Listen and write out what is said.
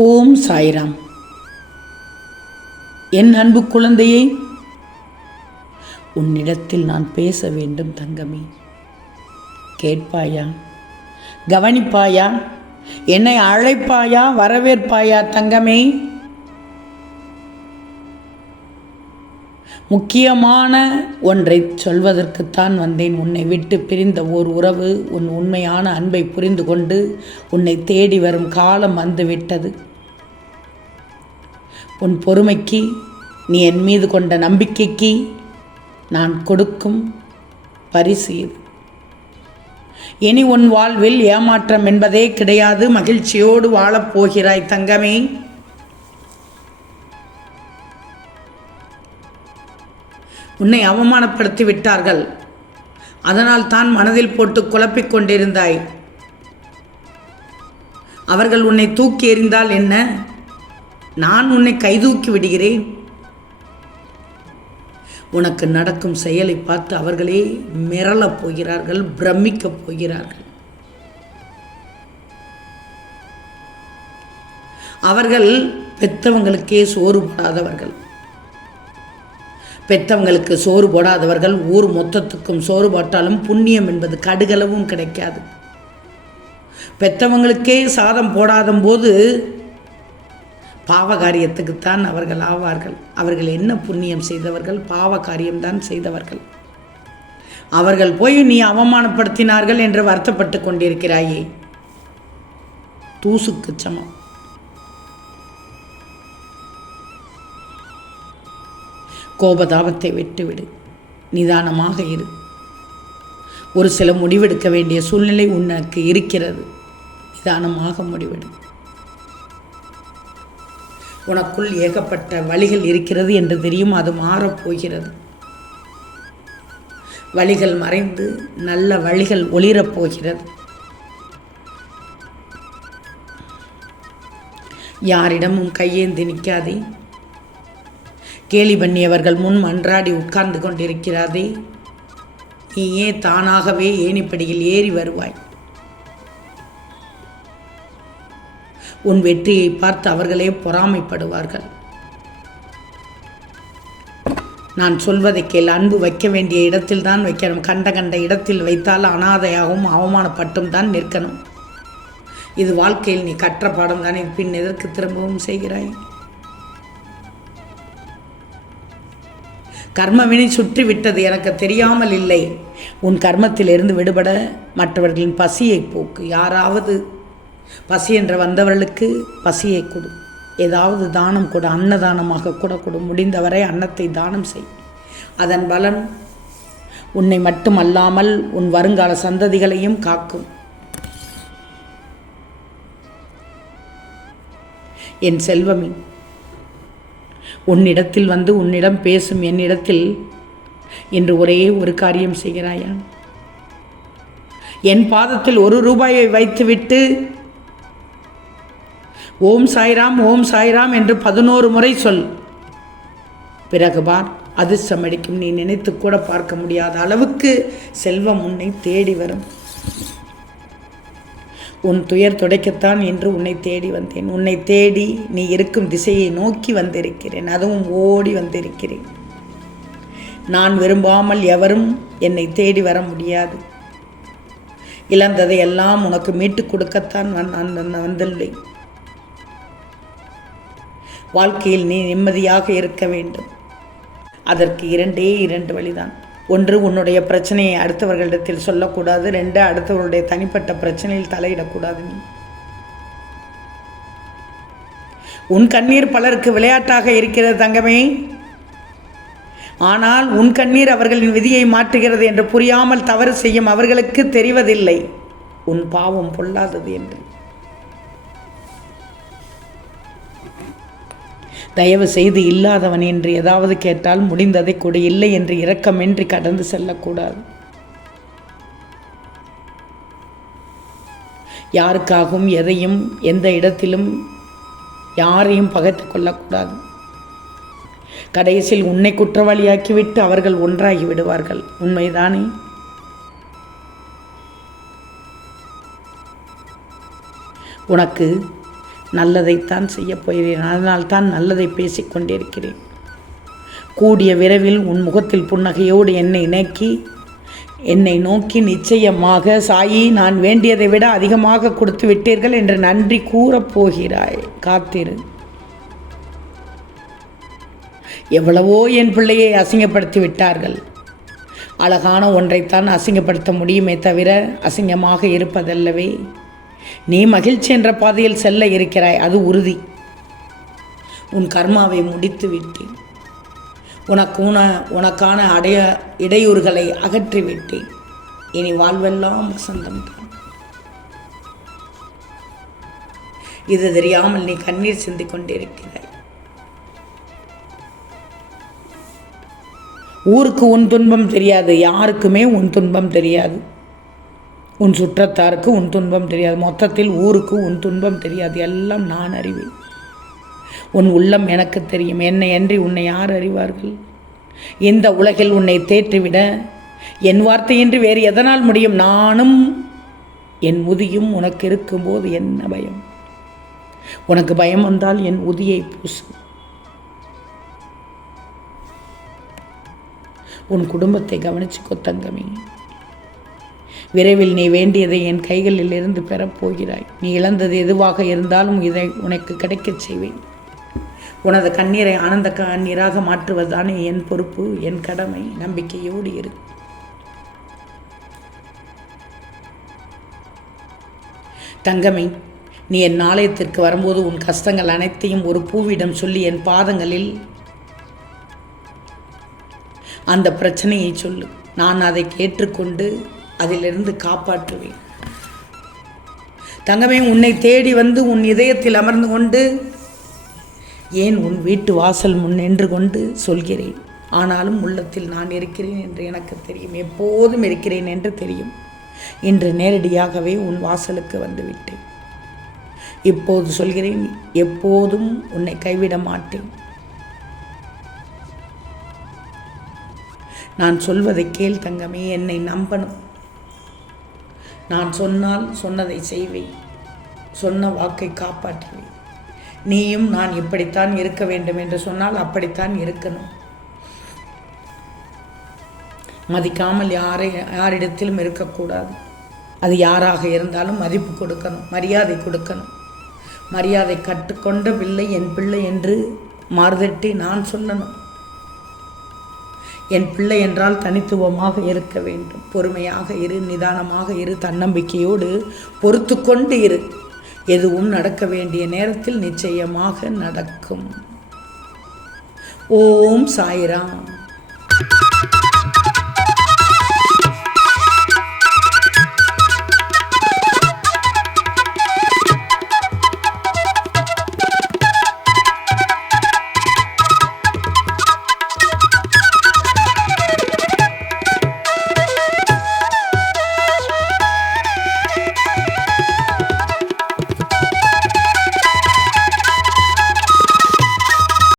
ஓம் சாய்ராம். என் அன்பு குழந்தையே, உன்னிடத்தில் நான் பேச வேண்டும் தங்கமே. கேட்பாயா? கவனிப்பாயா? என்னை அழைப்பாயா? வரவேற்பாயா தங்கமே? முக்கியமான ஒன்றை சொல்வதற்குத்தான் வந்தேன். உன்னை விட்டு பிரிந்த ஓர் உறவு உன் உண்மையான அன்பை புரிந்து கொண்டு உன்னை தேடி வரும் காலம் வந்துவிட்டது. உன் பொறுமைக்கு, நீ என் மீது கொண்ட நம்பிக்கைக்கு நான் கொடுக்கும் பரிசு இது. இனி உன் வாழ்வில் ஏமாற்றம் என்பதே கிடையாது. மகிழ்ச்சியோடு வாழப்போகிறாய் தங்கமே. உன்னை அவமானப்படுத்தி விட்டார்கள். அதனால் தான் மனதில் போட்டு குழப்பிக் கொண்டிருந்தாய். அவர்கள் உன்னை தூக்கி எறிந்தால் என்ன? நான் உன்னை கைதூக்கி விடுகிறேன். உனக்கு நடக்கும் செயலை பார்த்து அவர்களே மிரளப் போகிறார்கள், பிரமிக்கப் போகிறார்கள். அவர்கள் பெத்தவங்களுக்கே சோறு போடாதவர்கள். பெற்றவங்களுக்கு சோறு போடாதவர்கள் ஊர் மொத்தத்துக்கும் சோறு போட்டாலும் புண்ணியம் என்பது கடுகளவும் கிடைக்காது. பெற்றவங்களுக்கே சாதம் போடாத போது பாவ காரியத்துக்குத்தான் அவர்கள் ஆவார்கள். அவர்கள் என்ன புண்ணியம் செய்தவர்கள்? பாவ காரியம்தான் செய்தவர்கள். அவர்கள் போய் நீ அவமானப்படுத்தினார்கள் என்று வருத்தப்பட்டு கொண்டிருக்கிறாயே, தூசுக்கு சமம். கோபதாபத்தை விட்டுவிடு, நிதானமாக இரு. ஒரு சில முடிவெடுக்க வேண்டிய சூழ்நிலை உனக்கு இருக்கிறது. நிதானமாக முடிவெடு. உனக்குள் ஏகப்பட்ட வழிகள் இருக்கிறது என்று தெரியும். அது மாறப்போகிறது. வழிகள் மறைந்து நல்ல வழிகள் ஒளிரப் போகிறது. யாரிடமும் கையேந்தி நிற்காதே. கேலி பண்ணியவர்கள் முன் மன்றாடி உட்கார்ந்து கொண்டிருக்கிறாதே. நீயே தானாகவே ஏணிப்படியில் ஏறி வருவாய். உன் வெற்றியை பார்த்து அவர்களே பொறாமைப்படுவார்கள். நான் சொல்வதை கேள். அன்பு வைக்க வேண்டிய இடத்தில் தான் வைக்கணும். கண்ட இடத்தில் வைத்தால் அனாதையாகவும் அவமானப்பட்டும் தான் நிற்கணும். இது வாழ்க்கையில் நீ கற்ற பாடம் தான். பின் எதற்கு திரும்பவும் செய்கிறாய்? கர்மவினை சுற்றி விட்டது, எனக்கு தெரியாமல் இல்லை. உன் கர்மத்திலிருந்து விடுபட மற்றவர்களின் பசியை போக்கு. யாராவது பசி என்று வந்தவர்களுக்கு பசியை கொடு. ஏதாவது தானம் கொடு. அன்னதானமாக கூட கொடு. முடிந்தவரை அன்னத்தை தானம் செய். அதன் பலன் உன்னை மட்டுமல்லாமல் உன் வருங்கால சந்ததிகளையும் காக்கும். என் செல்வமே, உன்னிடத்தில் வந்து உன்னிடம் பேசும் என்னிடத்தில் இன்று ஒரே ஒரு காரியம் செய்கிறாயா? என் பாதத்தில் 1 ரூபாயை வைத்துவிட்டு ஓம் சாய்ராம், ஓம் சாய்ராம் என்று 11 முறை சொல். பிறகு பார், அதிர்ஷ்டம் அடிக்கும். நீ நினைத்து கூட பார்க்க முடியாத அளவுக்கு செல்வம் உன்னை தேடி வரும். உன் துயர் துடைக்கத்தான் என்று உன்னை தேடி வந்தேன். உன்னை தேடி நீ இருக்கும் திசையை நோக்கி வந்திருக்கிறேன். அதுவும் ஓடி வந்திருக்கிறேன். நான் விரும்பாமல் எவரும் என்னை தேடி வர முடியாது. இழந்ததை எல்லாம் உனக்கு மீட்டுக் கொடுக்கத்தான் நான் வந்துள்ளேன். வாழ்க்கையில் நீ நிம்மதியாக இருக்க வேண்டும். அதற்கு 2 வழிதான். 1, உன்னுடைய பிரச்சனையை அடுத்தவர்களிடத்தில் சொல்லக்கூடாது. 2, அடுத்தவர்களுடைய தனிப்பட்ட பிரச்சனையில் தலையிடக்கூடாது. உன் கண்ணீர் பலருக்கு விளையாட்டாக இருக்கிறது தங்கமே. ஆனால் உன் கண்ணீர் அவர்களின் விதியை மாற்றுகிறது என்று புரியாமல் தவறு செய்யும் அவர்களுக்கு தெரிவதில்லை உன் பாவம் பொல்லாதது என்று. தயவு செய்து இல்லாதவன் என்று ஏதாவது கேட்டால் முடிந்ததை கூட இல்லை என்று இரக்கமின்றி கடந்து செல்லக்கூடாது. யாருக்காகவும் எதையும் எந்த இடத்திலும் யாரையும் பகைத்து கொள்ளக்கூடாது. கடைசியில் உன்னை குற்றவாளியாக்கிவிட்டு அவர்கள் ஒன்றாகி விடுவார்கள். உண்மைதானே? உனக்கு நல்லதைத்தான் செய்யப் போகிறேன். அதனால்தான் நல்லதை பேசிக்கொண்டிருக்கிறேன். கூடிய விரைவில் உன் முகத்தில் புன்னகையோடு என்னை நோக்கி நிச்சயமாக சாயி, நான் வேண்டியதை விட அதிகமாக கொடுத்து விட்டீர்கள் என்று நன்றி கூறப் போகிறாய். காத்திரு. எவ்வளவோ என் பிள்ளையை அசிங்கப்படுத்தி விட்டார்கள். அழகான ஒன்றைத்தான் அசிங்கப்படுத்த முடியுமே தவிர அசிங்கமாக இருப்பதல்லவே. நீ மகிழ்ச்சி என்ற பாதையில் செல்ல இருக்கிறாய், அது உறுதி. உன் கர்மாவை முடித்து விட்டேன். உனக்கான இடையூறுகளை அகற்றிவிட்டேன். இனி வாழ்வெல்லாம் வசந்தம்தான். இது தெரியாமல் நீ கண்ணீர் சிந்திக் கொண்டிருக்கிறாய். ஊருக்கு உன் துன்பம் தெரியாது, யாருக்குமே உன் துன்பம் தெரியாது. உன் சுற்றத்தாருக்கு உன் துன்பம் தெரியாது, மொத்தத்தில் ஊருக்கு உன் துன்பம் தெரியாது. எல்லாம் நான் அறிவேன். உன் உள்ளம் எனக்கு தெரியும். என்னை அன்றி உன்னை யார் அறிவார்கள்? இந்த உலகில் உன்னை தேற்றிவிட என் வார்த்தையின்றி வேறு எதனால் முடியும்? நானும் என் உதியும் உனக்கு இருக்கும்போது என்ன பயம்? உனக்கு பயம் வந்தால் என் உதியை பூசு. உன் குடும்பத்தை கவனிச்சுக்கோ தங்கமே. விரைவில் நீ வேண்டியதை என் கைகளில் இருந்து பெறப்போகிறாய். நீ இழந்தது எதுவாக இருந்தாலும் இதை உனக்கு கிடைக்கச் செய்வேன். உனது கண்ணீரை ஆனந்த கண்ணீராக மாற்றுவதுதானே என் பொறுப்பு, என் கடமை. நம்பிக்கையோடு இரு. தங்கமே, நீ என் ஆலயத்திற்கு வரும்போது உன் கஷ்டங்கள் அனைத்தையும் ஒரு பூவிடம் சொல்லி என் பாதங்களில் அந்த பிரச்சனையை சொல்லு. நான் அதை கேட்டுக்கொண்டு அதிலிருந்து காப்பாற்றுவேன். தங்கமே, உன்னை தேடி வந்து உன் இதயத்தில் அமர்ந்து கொண்டு, ஏன் உன் வீட்டு வாசல் முன் நின்று கொண்டு சொல்கிறேன். ஆனாலும் உள்ளத்தில் நான் இருக்கிறேன் என்று எனக்கு தெரியும். எப்போதும் இருக்கிறேன் என்று தெரியும். இன்று நேரடியாகவே உன் வாசலுக்கு வந்துவிட்டேன். இப்போது சொல்கிறேன், எப்போதும் உன்னை கைவிட மாட்டேன். நான் சொல்வதை கேள் தங்கமே, என்னை நம்பணும். நான் சொன்னால் சொன்னதை செய்வேன், சொன்ன வாக்கை காப்பாற்றுவேன். நீயும் நான் இப்படித்தான் இருக்க வேண்டும் என்று சொன்னால் அப்படித்தான் இருக்கணும். மதிக்காமல் யாரிடத்திலும் இருக்கக்கூடாது. அது யாராக இருந்தாலும் மதிப்பு கொடுக்கணும், மரியாதை கொடுக்கணும். மரியாதை கற்றுக்கொண்ட பிள்ளை என் பிள்ளை என்று மாறுதட்டி நான் சொல்லணும். என் பிள்ளை என்றால் தனித்துவமாக இருக்க வேண்டும். பொறுமையாக இரு, நிதானமாக இரு, தன்னம்பிக்கையோடு பொறுத்து கொண்டு இரு. எதுவும் நடக்க வேண்டிய நேரத்தில் நிச்சயமாக நடக்கும். ஓம் சாய்ராம்.